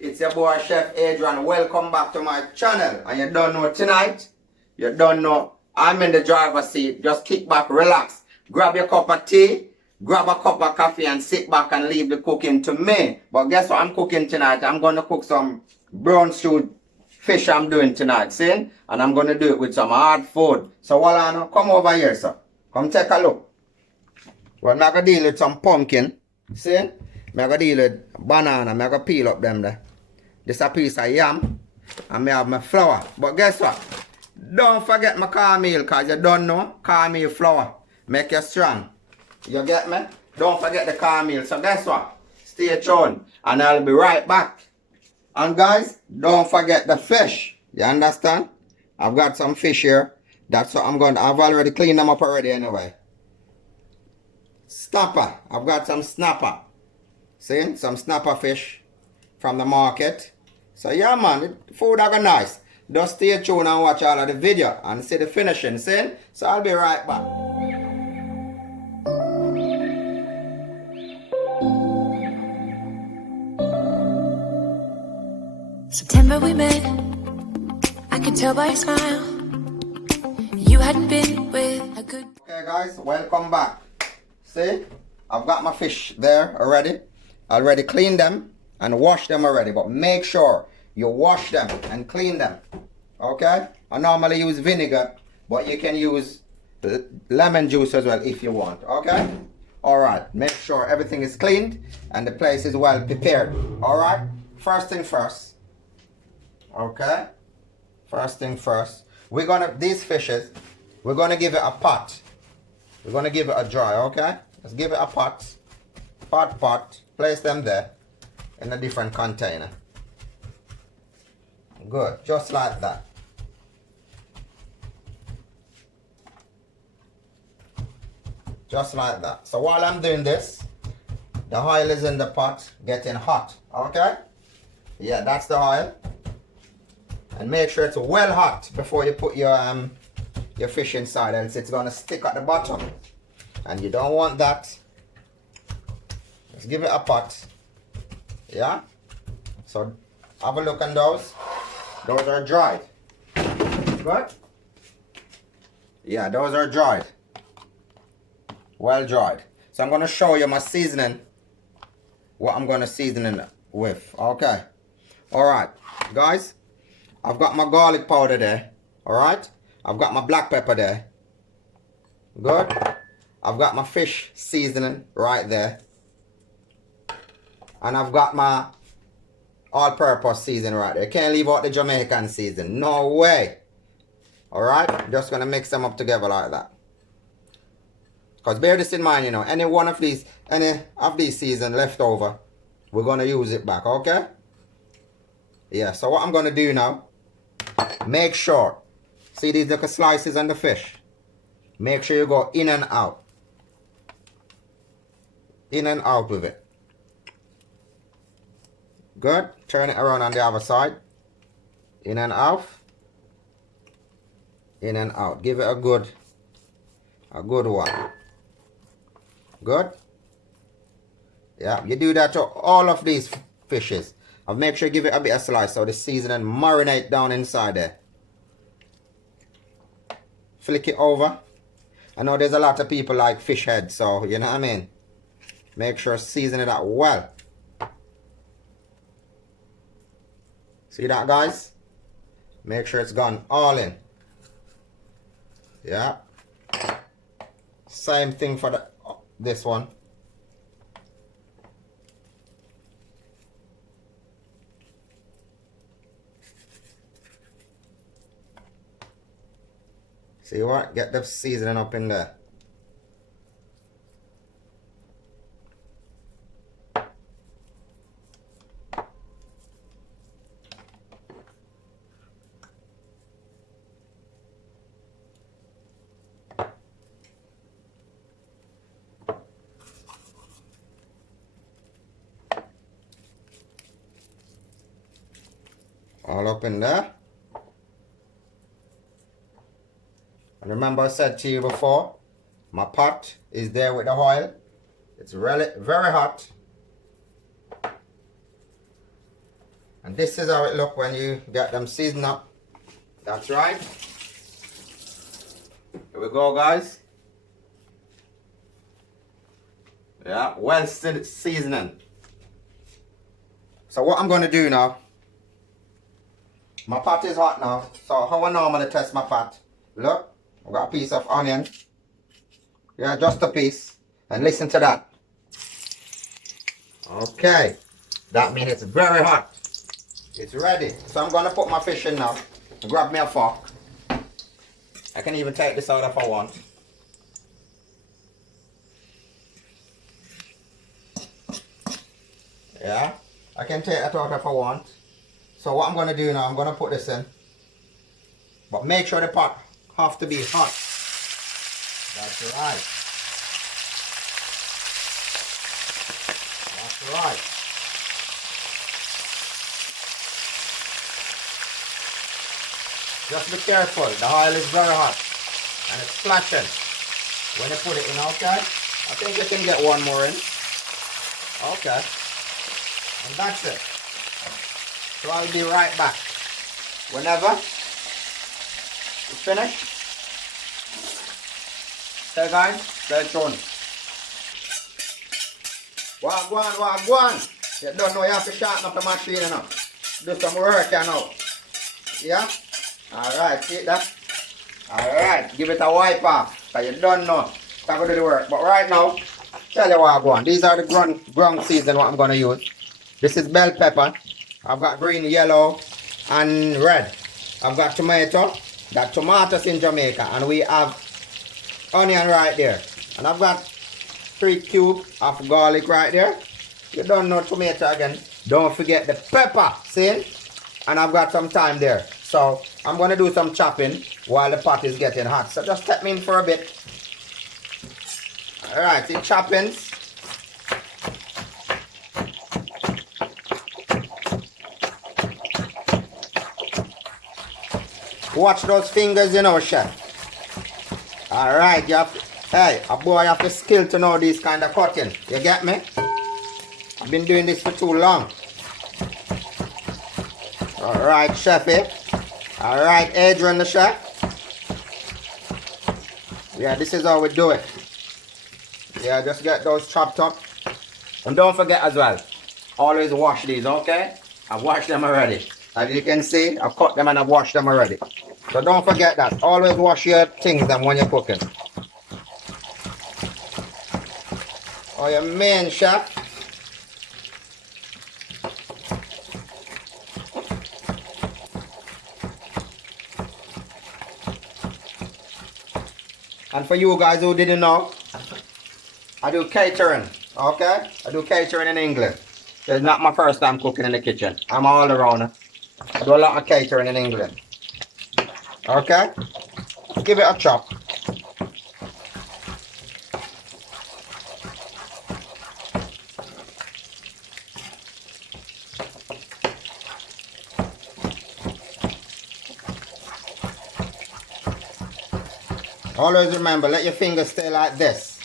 It's your boy Chef Adrian. Welcome back to my channel. And you don't know tonight, you don't know, I'm in the driver's seat. Just kick back, relax. Grab your cup of tea, grab a cup of coffee and sit back and leave the cooking to me. But guess what I'm cooking tonight? I'm going to cook some brown stew fish I'm doing tonight, see? And I'm going to do it with some hard food. So Walano, come over here, sir. Come take a look. Well, I'm going to deal with some pumpkin, see? I'm going to deal with banana, I'm going to peel up them there. This a piece of yam, and I have my flour. But guess what? Don't forget my cornmeal, because you don't know cornmeal flour make you strong. You get me? Don't forget the cornmeal. So guess what? Stay tuned, and I'll be right back. And guys, don't forget the fish. You understand? I've got some fish here. That's what I'm going to, I've already cleaned them up already anyway. Snapper. I've got some snapper. See? Some snapper fish from the market. So yeah man, the food are nice. Just stay tuned and watch all of the video and see the finishing, see? So I'll be right back. September we met, I could tell by your smile you hadn't been with a good... Okay guys, welcome back. See, I've got my fish there already. I already cleaned them and wash them already, but make sure you wash them and clean them. Okay? I normally use vinegar, but you can use lemon juice as well if you want. Okay? Alright, make sure everything is cleaned and the place is well prepared. Alright? First thing first. Okay? First thing first. We're gonna, these fishes, we're gonna give it a pot. We're gonna give it a dry, okay? Let's give it a pot. Pot. Place them there in a different container. Good, just like that. Just like that. So while I'm doing this, the oil is in the pot getting hot. Okay? Yeah, that's the oil. And make sure it's well hot before you put your fish inside, else it's gonna stick at the bottom. And you don't want that. Let's give it a pot. Yeah? So have a look on those. Those are dried. Good? Yeah, those are dried. Well dried. So I'm going to show you my seasoning. What I'm going to season it with. Okay. Alright. Guys. I've got my garlic powder there. Alright. I've got my black pepper there. Good. I've got my fish seasoning right there. And I've got my all-purpose season right there. Can't leave out the Jamaican season. No way. Alright? Just gonna mix them up together like that. Because bear this in mind, you know, any of these season left over, we're gonna use it back, okay? Yeah, so what I'm gonna do now, make sure, see these little slices on the fish? Make sure you go in and out. In and out with it. Good. Turn it around on the other side. In and out. In and out. Give it a good one. Good. Yeah, you do that to all of these fishes. And make sure you give it a bit of slice so the seasoning marinate down inside there. Flick it over. I know there's a lot of people like fish head, so you know what I mean. Make sure season it out well. See that, guys? Make sure it's gone all in. Yeah. Same thing for this one. See what? Get the seasoning up in there. All up in there. And remember I said to you before, my pot is there with the oil. It's really very hot. And this is how it look when you get them seasoned up. That's right. Here we go, guys. Yeah, well seasoning. So what I'm going to do now, my pot is hot now. So how I normally test my pot, look, I've got a piece of onion. Yeah, just a piece. And listen to that. Okay, that means it's very hot. It's ready. So I'm going to put my fish in now. Grab me a fork. I can even take this out if I want. Yeah, I can take that out if I want. So what I'm going to do now, I'm going to put this in. But make sure the pot has to be hot. That's right. That's right. Just be careful, the oil is very hot and it's splashing when you put it in, okay? I think you can get one more in. Okay. And that's it. So I'll be right back. Whenever it's finished. Stay guys, stay tuned. Wagwan. You don't know you have to sharpen up the machine, you know. Do some work, you know. Yeah? Alright, see that? Alright, give it a wipe off. Cause you don't know. It's not going to do the work. But right now, tell you what I'm going. These are the ground season what I'm going to use. This is bell pepper. I've got green, yellow, and red. I've got tomato. That tomatoes in Jamaica. And we have onion right there. And I've got 3 cubes of garlic right there. You don't know tomato again. Don't forget the pepper. See? And I've got some time there. So I'm going to do some chopping while the pot is getting hot. So just step me in for a bit. Alright, see choppings. Watch those fingers, you know, chef. Alright, you have to, hey, a boy have the skill to know this kind of cutting. You get me? I've been doing this for too long. Alright, chefy. Alright, Adrian the chef. Yeah, this is how we do it. Yeah, just get those chopped up. And don't forget as well, always wash these, okay? I've washed them already. As you can see, I've cut them and I've washed them already. So don't forget that. Always wash your things them when you're cooking. Oh, your main chef. And for you guys who didn't know, I do catering, okay? I do catering in England. It's not my first time cooking in the kitchen. I'm all around. I do a lot of catering in England. Okay? Give it a chop. Always remember, let your fingers stay like this.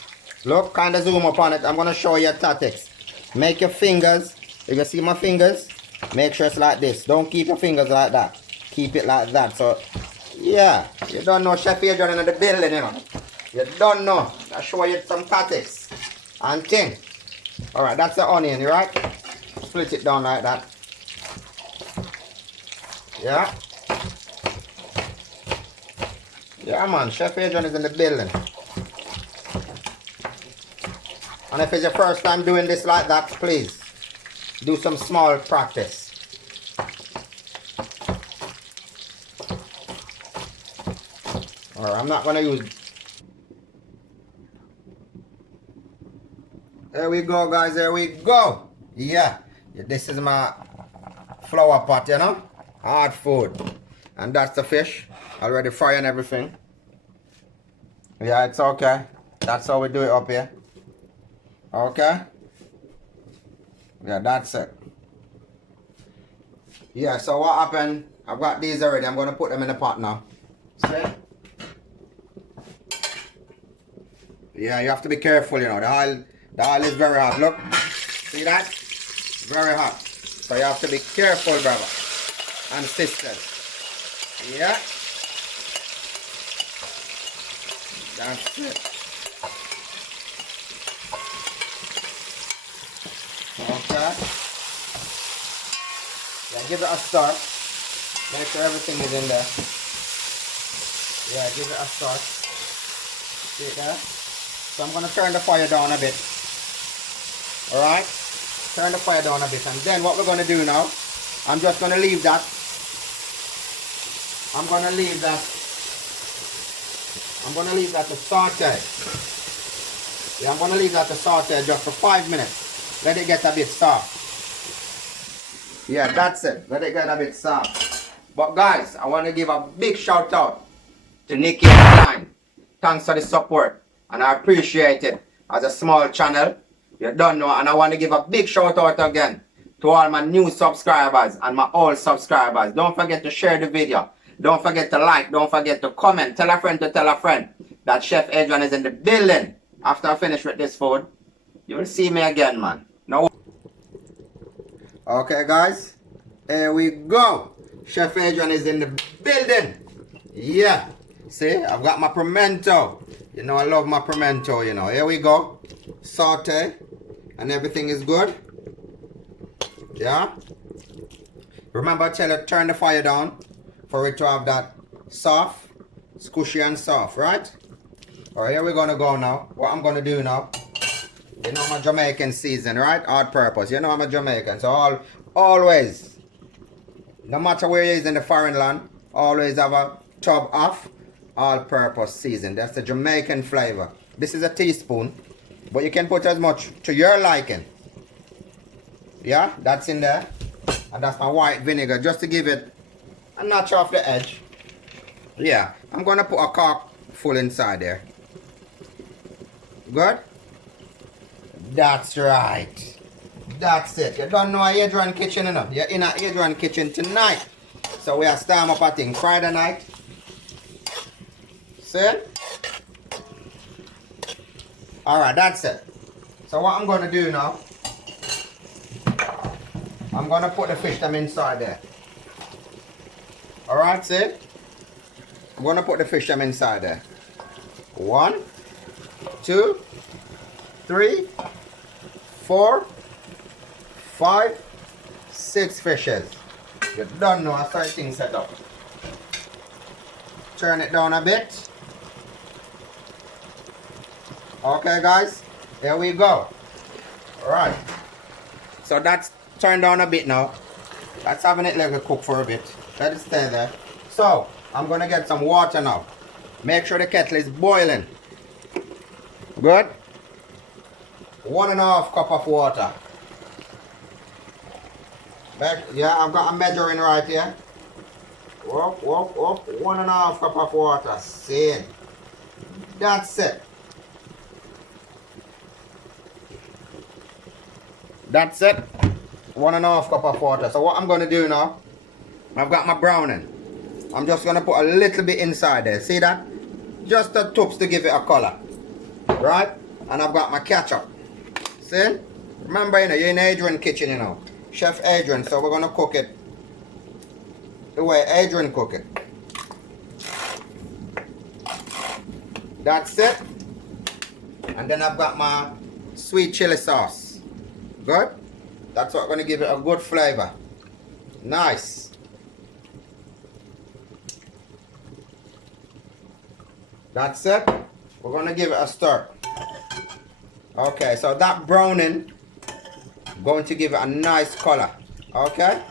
Look, kind of zoom up on it. I'm going to show you tactics. Make your fingers, if you see my fingers, make sure it's like this. Don't keep your fingers like that. Keep it like that. So, yeah, you don't know Chef Adrian in the building, you know. You don't know. I'll show you some tactics and thing. Alright, that's the onion, right? Split it down like that. Yeah. Yeah, man, Chef Adrian is in the building. And if it's your first time doing this like that, please do some small practice. Alright, I'm not going to use... There we go, guys, there we go. Yeah, this is my flower pot, you know. Hard food. And that's the fish. Already frying everything. Yeah, it's okay. That's how we do it up here. Okay. Yeah, that's it. Yeah, so what happened? I've got these already. I'm going to put them in the pot now. See? Yeah, you have to be careful, you know. The oil is very hot. Look. See that? Very hot. So you have to be careful, brother and sisters. Yeah. That's it. Okay. Yeah, give it a stir. Make sure everything is in there. Yeah, give it a stir. See it there? So I'm going to turn the fire down a bit. Alright? Turn the fire down a bit. And then what we're going to do now, I'm just going to leave that. I'm going to leave that to saute. Yeah, I'm going to leave that to saute just for 5 minutes. Let it get a bit soft. Yeah, that's it. Let it get a bit soft. But guys, I want to give a big shout out to Nikki and Klein. Thanks for the support. And I appreciate it. As a small channel, you don't know. And I want to give a big shout out again to all my new subscribers and my old subscribers. Don't forget to share the video. Don't forget to like. Don't forget to comment. Tell a friend to tell a friend that Chef Adrian is in the building. After I finish with this food, you will see me again, man. No. Okay, guys. Here we go. Chef Adrian is in the building. Yeah. See, I've got my pimento. You know, I love my pimento, you know. Here we go. Saute. And everything is good. Yeah. Remember, I tell you, turn the fire down for it to have that soft, squishy and soft, right? Alright, here we're gonna go now. What I'm gonna do now, you know my Jamaican season, right? Hard purpose. You know I'm a Jamaican, so always, no matter where it is in the foreign land, always have a tub of all-purpose season. That's the Jamaican flavor. This is a teaspoon, but you can put as much to your liking. Yeah, that's in there. And that's my white vinegar, just to give it a notch off the edge. Yeah, I'm gonna put a cork full inside there. Good? That's right. That's it. You don't know Adrian kitchen enough. You're in an Adrian kitchen tonight. So we are starting up a thing Friday night. See? Alright, that's it. So what I'm gonna do now, I'm gonna put the fish them inside there. Alright, see? I'm gonna put the fish them inside there. 1, 2, 3, 4, 5, 6 fishes. You don't know a certain thing set up. Turn it down a bit. Okay, guys, here we go. Alright. So that's turned down a bit now. That's having it let it cook for a bit. Let it stay there. So I'm gonna get some water now. Make sure the kettle is boiling. Good. 1.5 cup of water. Yeah, I've got a measuring right here. Whoop, whoop, whoop. 1.5 cup of water. See. That's it. That's it. 1.5 cup of water. So what I'm going to do now, I've got my browning. I'm just going to put a little bit inside there. See that? Just the tips to give it a color. Right? And I've got my ketchup. See? Remember, you know, you're in Adrian kitchen, you know. Chef Adrian. So we're going to cook it the way Adrian cook it. That's it. And then I've got my sweet chili sauce. Good? That's what's going to give it a good flavor. Nice. That's it. We're going to give it a stir. Okay, so that browning going to give it a nice color. Okay?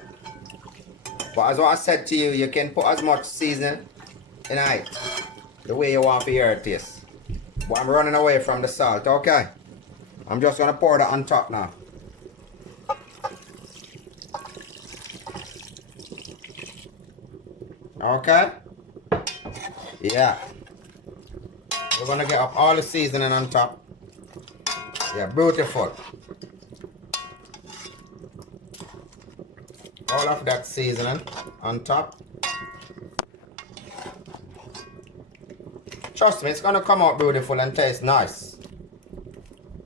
But as what I said to you, you can put as much seasoning in it the way you want for your taste. But I'm running away from the salt. Okay? I'm just going to pour that on top now. Okay? Yeah. We're going to get up all the seasoning on top. Yeah, beautiful. All of that seasoning on top. Trust me, it's going to come out beautiful and taste nice.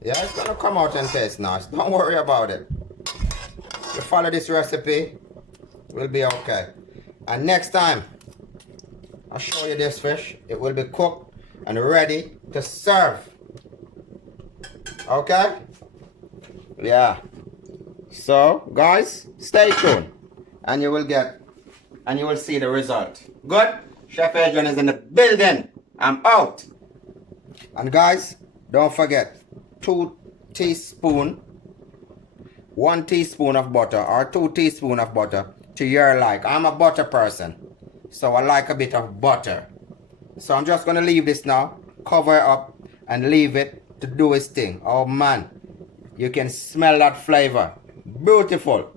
Yeah, it's going to come out and taste nice. Don't worry about it. You follow this recipe, we'll be okay. And next time, I'll show you this fish. It will be cooked and ready to serve. Okay? Yeah. So, guys, stay tuned. And you will see the result. Good? Chef Adrian is in the building. I'm out. And guys, don't forget, 1 teaspoon of butter or 2 teaspoons of butter to your like. I'm a butter person, so I like a bit of butter. So I'm just going to leave this now, cover it up and leave it to do its thing. Oh man, you can smell that flavor. Beautiful.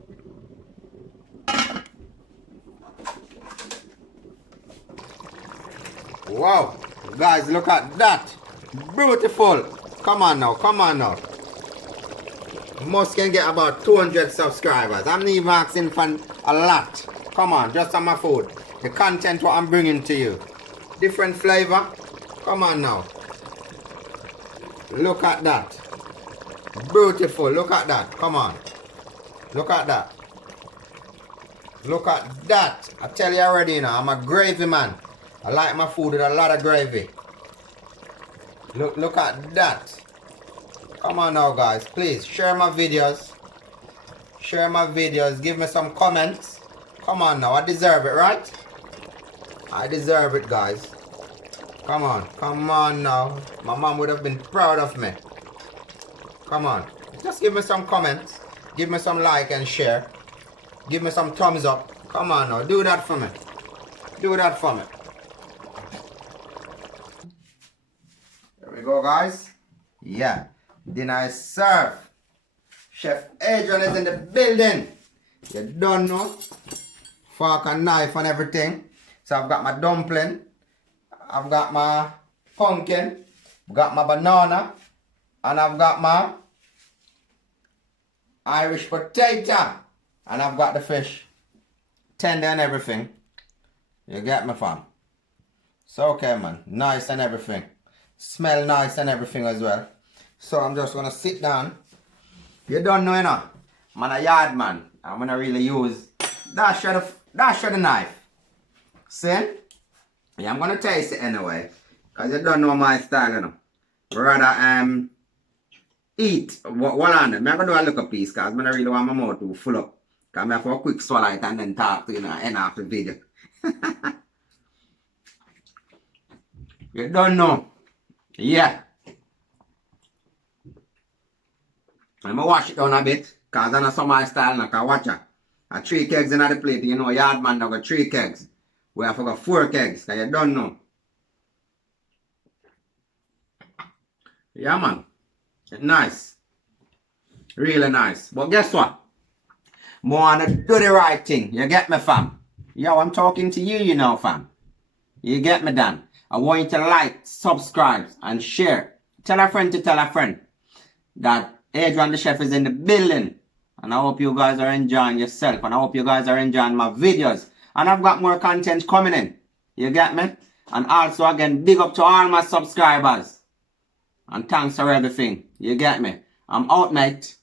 Wow, guys, look at that. Beautiful. Come on now, come on now. Most can get about 200 subscribers. I'm not even asking for a lot. Come on, just on my food. The content what I'm bringing to you. Different flavor. Come on now. Look at that. Beautiful. Look at that. Come on. Look at that. Look at that. I tell you already, you know, I'm a gravy man. I like my food with a lot of gravy. Look at that. Come on now, guys. Please share my videos. Share my videos. Give me some comments. Come on now. I deserve it, right? I deserve it, guys. Come on. Come on now. My mom would have been proud of me. Come on. Just give me some comments. Give me some like and share. Give me some thumbs up. Come on now. Do that for me. Do that for me. There we go, guys. Yeah. Dinner is served. Chef Adrian is in the building. You don't know. Fork and knife and everything. So I've got my dumpling. I've got my pumpkin. I've got my banana. And I've got my Irish potato. And I've got the fish. Tender and everything. You get me, fam? So okay, man. Nice and everything. Smell nice and everything as well. So I'm just gonna sit down. You don't know, you know. I'm a yard man. I'm gonna really use dash of the knife. See? Yeah, I'm gonna taste it anyway. Cause you don't know my style, you know. Rather eat what on it. I'm gonna do a little piece cause I don't really want my mouth to full up. Cause I'm for a quick swallow it and then talk to you know end of the video. You don't know. Yeah. I'm going to wash it down a bit. Because I know some of my style now. Because watch it. 3 kegs in the plate. You know, yard man now got 3 kegs. We have got 4 kegs. Because you don't know. Yeah, man. It's nice. Really nice. But guess what? I want to do the right thing. You get me, fam? Yo, I'm talking to you, you know, fam. You get me, Dan? I want you to like, subscribe, and share. Tell a friend to tell a friend that Adrian the Chef is in the building. And I hope you guys are enjoying yourself. And I hope you guys are enjoying my videos. And I've got more content coming in. You get me? And also, again, big up to all my subscribers. And thanks for everything. You get me? I'm out, mate.